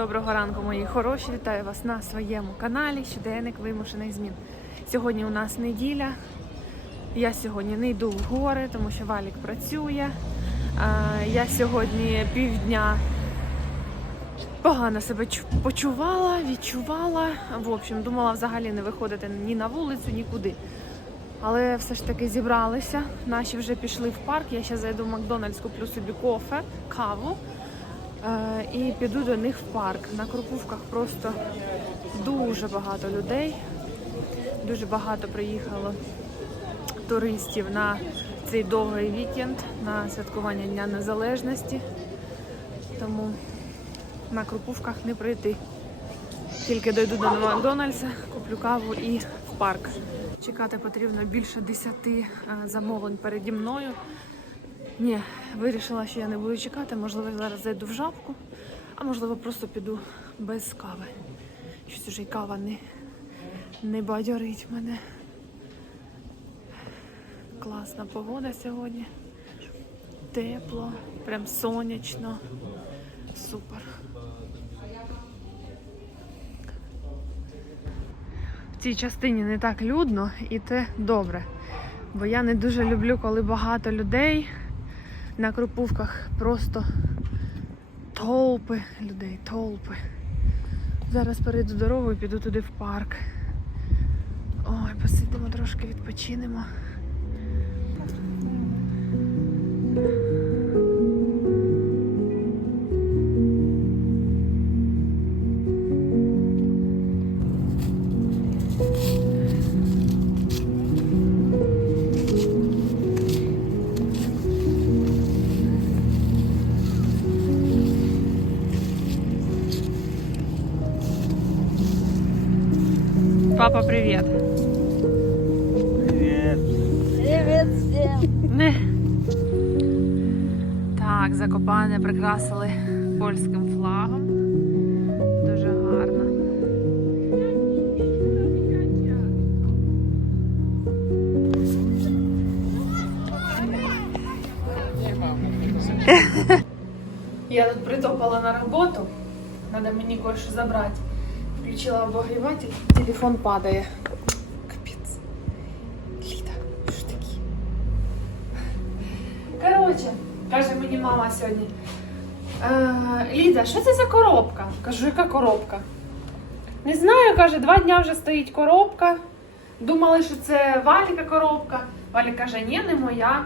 Доброго ранку, мої хороші. Вітаю вас на своєму каналі Щоденник вимушених змін. Сьогодні у нас неділя. Я сьогодні не йду в гори, тому що Валік працює. Я сьогодні півдня погано себе почувала, відчувала. В общем, думала взагалі не виходити ні на вулицю, нікуди. Але все ж таки зібралися. Наші вже пішли в парк. Я ще зайду в Макдональдс, куплю собі кофе, каву. Е, і піду до них в парк. На Крупувках просто дуже багато людей. Дуже багато приїхало туристів на цей довгий вікенд, на святкування Дня Незалежності. Тому на Крупувках не прийти. Тільки дойду до Макдональдса, куплю каву і в парк. Чекати потрібно більше 10 е, замовлень переді мною. Ні, вирішила, що я не буду чекати. Можливо, зараз зайду в жабку, а можливо, просто піду без кави. Щось уже й кава не, не бадьорить мене. Класна погода сьогодні. Тепло, прям сонячно. Супер. В цій частині не так людно і те добре. Бо я не дуже люблю, коли багато людей на Крупувках просто толпи людей, толпи. Зараз перейду дорогу і піду туди в парк. Ой, посидимо трошки, відпочинемо. Папа, привіт. Привет. Привет всем! Так, Закопане прикрасили польським флагом. Дуже гарно. Я тут притопала на роботу. Надо мені кое-що забрати. Включила обогріватель, телефон падає. Капець. Ліда, що такі? Коротше, каже мені мама сьогодні. Е, Ліда, що це за коробка? Кажу, яка коробка? Не знаю, каже, два дня вже стоїть коробка. Думали, що це Валіка коробка. Валік каже, ні, не моя.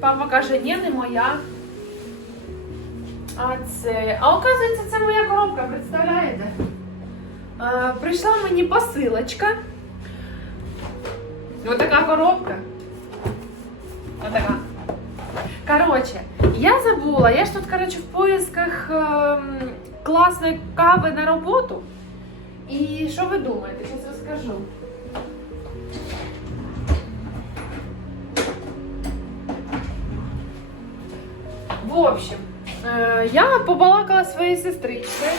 Папа каже, ні, не моя. А це. А оказується, це моя коробка, представляєте? Прийшла мені посилочка. Ось така коробка. Отака. Коротше, я забула, я ж тут, коротше, в поисках ем, класної кави на роботу. І що ви думаєте? Зараз розкажу. В общем, е, я побалакала своєю сестричкою.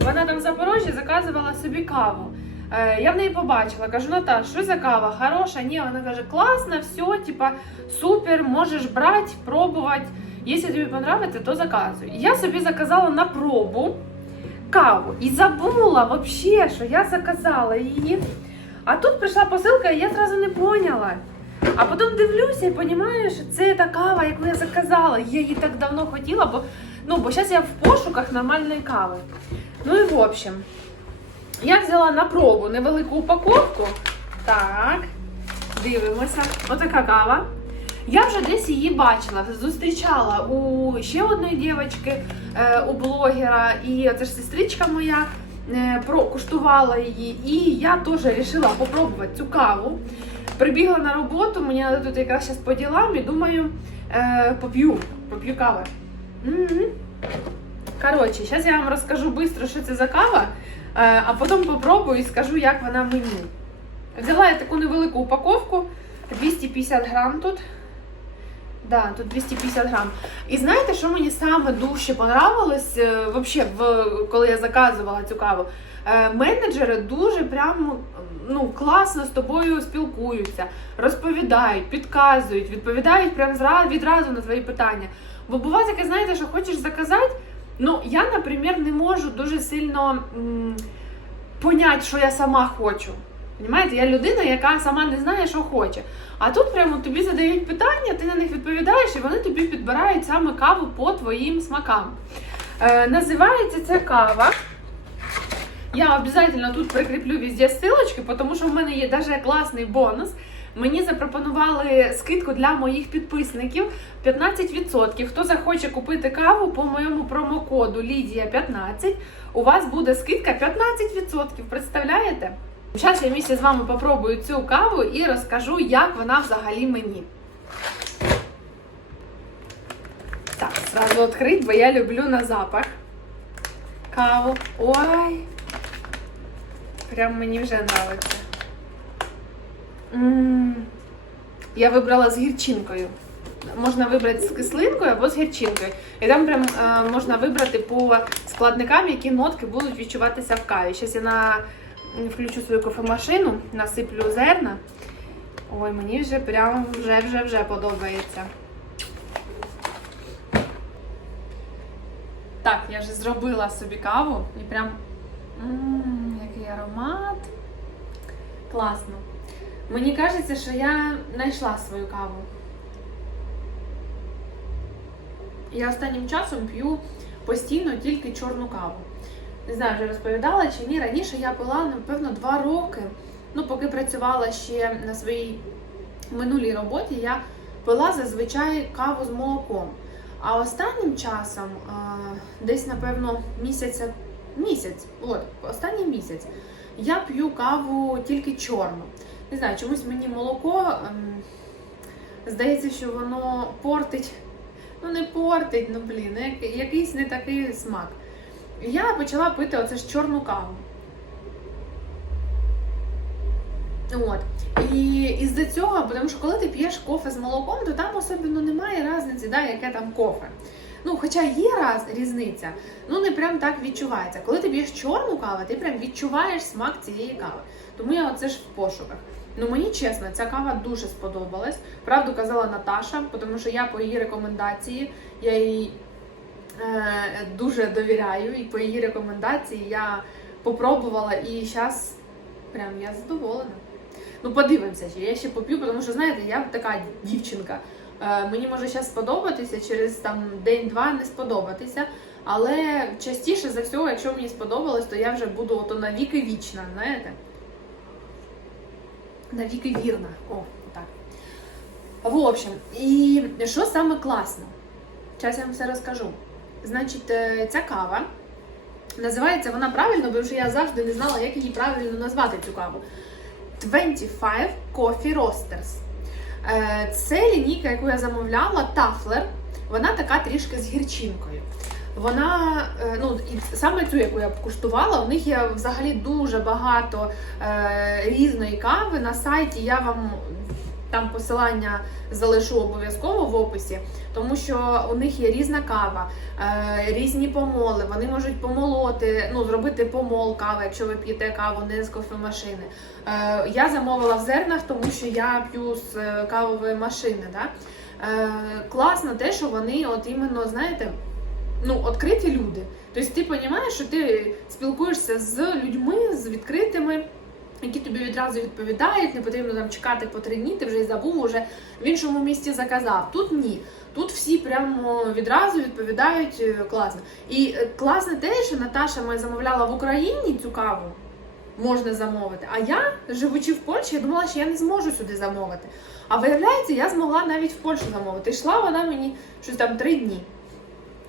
Вона там в Запорожжі заказувала собі каву. Е, Я в неї побачила, кажу, Наташ, що за кава? Хороша? Ні, вона каже, класна, все, типа, супер, можеш брати, пробувати. Якщо тобі подобається, то заказуй. Я собі заказала на пробу каву і забула взагалі, що я заказала її. А тут прийшла посилка, і я одразу не поняла. А потім дивлюся і розумію, що це та кава, яку я заказала. Я її так давно хотіла, бо ну, бо зараз я в пошуках нормальної кави. Ну і в общем, я взяла на пробу невелику упаковку. Так, дивимося. Отака кава. Я вже десь її бачила, зустрічала у ще одної дівчинки, е, у блогера, і це ж сестричка моя е, про- куштувала її. І я теж вирішила попробувати цю каву. Прибігла на роботу, мені треба тут якраз зараз по ділам і думаю, е, поп'ю, поп'ю кави. М-м. Коротше, зараз я вам розкажу швидко, що це за кава, е, а потім попробую і скажу, як вона мені. Взяла я таку невелику упаковку, 250 грам тут. Да, тут 250 грам. І знаєте, що мені саме дужче понравилось, е, вообще, в, коли я заказувала цю каву? Е, менеджери дуже прямо ну, класно з тобою спілкуються, розповідають, підказують, відповідають прям відразу на твої питання. Бо буває таке, знаєте, що хочеш заказати, Ну, я, наприклад, не можу дуже сильно м, понять, що я сама хочу. Понимаєте, я людина, яка сама не знає, що хоче. А тут прямо тобі задають питання, ти на них відповідаєш, і вони тобі підбирають саме каву по твоїм смакам. Е, називається ця кава. Я обов'язково тут прикріплю везде ссылочки, тому що в мене є даже класний бонус. Мені запропонували скидку для моїх підписників 15%. Хто захоче купити каву по моєму промокоду Лідія 15, у вас буде скидка 15%. Представляєте? Зараз я місці з вами попробую цю каву і розкажу, як вона взагалі мені. Так, зразу відкрити, бо я люблю на запах каву. Ой. Прям мені вже нравиться. М, Я вибрала з гірчинкою. Можна вибрати з кислинкою або з гірчинкою. І там прям е, можна вибрати по складникам, які нотки будуть відчуватися в каві. Зараз я на... включу свою кофемашину, насиплю зерна. Ой, мені вже прям вже вже подобається. Так, я вже зробила собі каву і прям Ммм, який аромат. Класно. Мені кажеться, що я знайшла свою каву. Я останнім часом п'ю постійно тільки чорну каву. Не знаю, вже розповідала чи ні. Раніше я пила, напевно, два роки. Ну, поки працювала ще на своїй минулій роботі, я пила зазвичай каву з молоком. А останнім часом, десь, напевно, місяця місяць, от, останній місяць, я п'ю каву тільки чорну. Не знаю, чомусь мені молоко ем, здається, що воно портить. Ну, не портить, ну блін, як- якийсь не такий смак. Я почала пити оце ж чорну каву. От. І із-за цього, тому що коли ти п'єш кофе з молоком, то там особливо немає різниці, да, яке там кофе. Ну, хоча є раз різниця, ну не прям так відчувається. Коли ти п'єш чорну каву, ти прям відчуваєш смак цієї кави. Тому я оце ж в пошуках. Ну мені чесно, ця кава дуже сподобалась. Правду казала Наташа, тому що я по її рекомендації, я їй е, дуже довіряю, і по її рекомендації я попробувала і зараз прям я задоволена. Ну, подивимося, чи я ще поп'ю, тому що, знаєте, я така дівчинка. Е, Мені може зараз сподобатися, через там день-два не сподобатися. Але частіше за всього, якщо мені сподобалось, то я вже буду ото навіки вічна, знаєте? Навіки вірна. О, так. В общем, і що саме класно? Зараз я вам все розкажу. Значить, е, ця кава називається вона правильно, бо що я завжди не знала, як її правильно назвати цю каву. 25 Coffee Roasters. Е, Це лінійка, яку я замовляла, Тафлер. Вона така трішки з гірчинкою. Вона, е, ну і саме цю, яку я куштувала, у них є взагалі дуже багато е, різної кави. На сайті я вам там посилання залишу обов'язково в описі, тому що у них є різна кава, е, різні помоли. Вони можуть помолоти, ну зробити помол кави, якщо ви п'єте каву не з кофемашини. Е, я замовила в зернах, тому що я п'ю з е, кавової машини. Да? Класно те, що вони, от іменно, знаєте, ну, відкриті люди. Тобто ти розумієш, що ти спілкуєшся з людьми, з відкритими. Які тобі відразу відповідають, не потрібно там чекати по три дні, ти вже й забув, уже в іншому місті заказав. Тут ні. Тут всі прямо відразу відповідають е, класно. І е, класне те, що Наташа моя замовляла в Україні цю каву, можна замовити. А я, живучи в Польщі, я думала, що я не зможу сюди замовити. А виявляється, я змогла навіть в Польщу замовити. Йшла вона мені щось там три дні.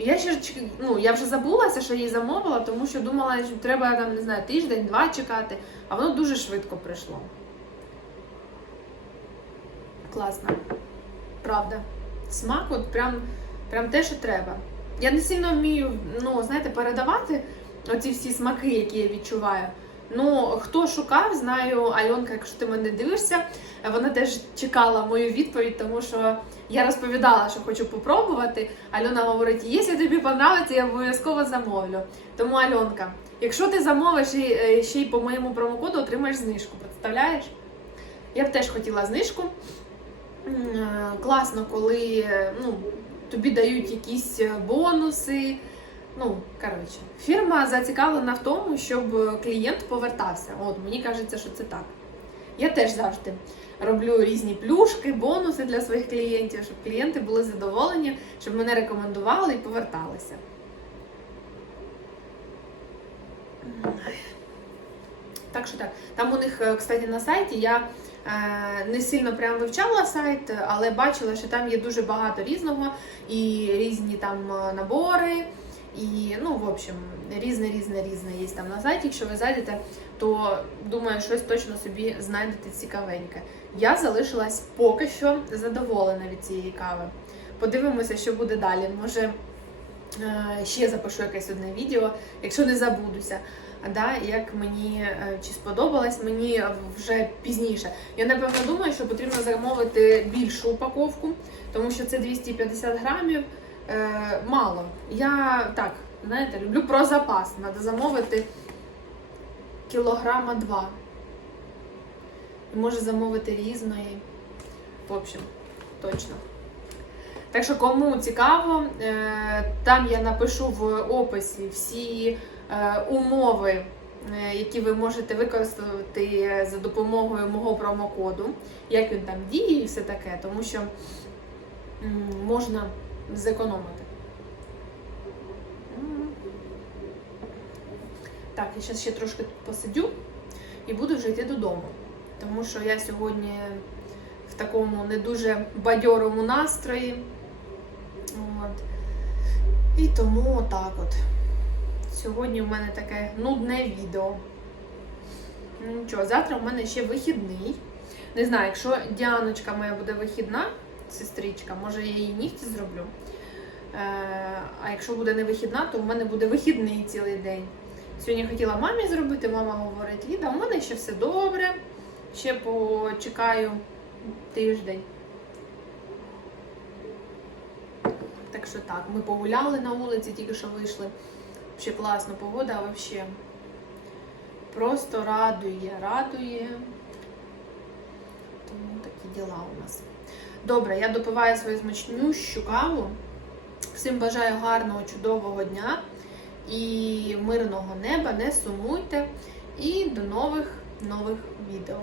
Я ще ну, я вже забулася, що її замовила, тому що думала, що треба там, не знаю, тиждень-два чекати, а воно дуже швидко прийшло. Класно. Правда. Смак от прям, прям те, що треба. Я не сильно вмію, ну, знаєте, передавати оці всі смаки, які я відчуваю. Ну, хто шукав, знаю, Альонка, якщо ти мене дивишся, вона теж чекала мою відповідь, тому що я розповідала, що хочу попробувати. Альона говорить: якщо тобі подобається, я обов'язково замовлю. Тому Альонка, якщо ти замовиш е, ще й по моєму промокоду, отримаєш знижку. Представляєш? Я б теж хотіла знижку. Е, Класно, коли е, ну, тобі дають якісь бонуси. Ну, коротше, фірма зацікавлена в тому, щоб клієнт повертався. От мені кажеться, що це так. Я теж завжди роблю різні плюшки, бонуси для своїх клієнтів, щоб клієнти були задоволені, щоб мене рекомендували і поверталися. Так що так. Там у них, е, кстати, на сайті я е, не сильно прям вивчала сайт, але бачила, що там є дуже багато різного, і різні там е, набори, і ну, в общем, різне, різне, різне є там на сайті. Якщо ви зайдете, то думаю, щось точно собі знайдете цікавеньке. Я залишилась поки що задоволена від цієї кави. Подивимося, що буде далі. Може, е, ще запишу якесь одне відео, якщо не забудуся. Да, як мені е, чи сподобалось мені вже пізніше. Я напевно думаю, що потрібно замовити більшу упаковку, тому що це 250 грамів. Е, мало. Я так, знаєте, люблю про запас. Треба замовити кілограма два. Може замовити різної. В общем, точно. Так що, кому цікаво, е, там я напишу в описі всі е, умови, е, які ви можете використати за допомогою мого промокоду, як він там діє і все таке, тому що можна зекономити. Так, я зараз ще трошки посидю і буду вже йти додому. Тому що я сьогодні в такому не дуже бадьорому настрої. От. І тому отак от. Сьогодні в мене таке нудне відео. Ну, Нічого, завтра в мене ще вихідний. Не знаю, якщо Діаночка моя буде вихідна, сестричка, може я їй нігті зроблю. Е, а якщо буде не вихідна, то в мене буде вихідний цілий день. Сьогодні хотіла мамі зробити, мама говорить, Ліда, у мене ще все добре. Ще почекаю тиждень. Так що так, ми погуляли на вулиці, тільки що вийшли. Ще класна погода, а взагалі. Просто радує, радує. Діла у нас. Добре, я допиваю свою смачнющу каву. Всім бажаю гарного, чудового дня і мирного неба. Не сумуйте. І до нових нових відео.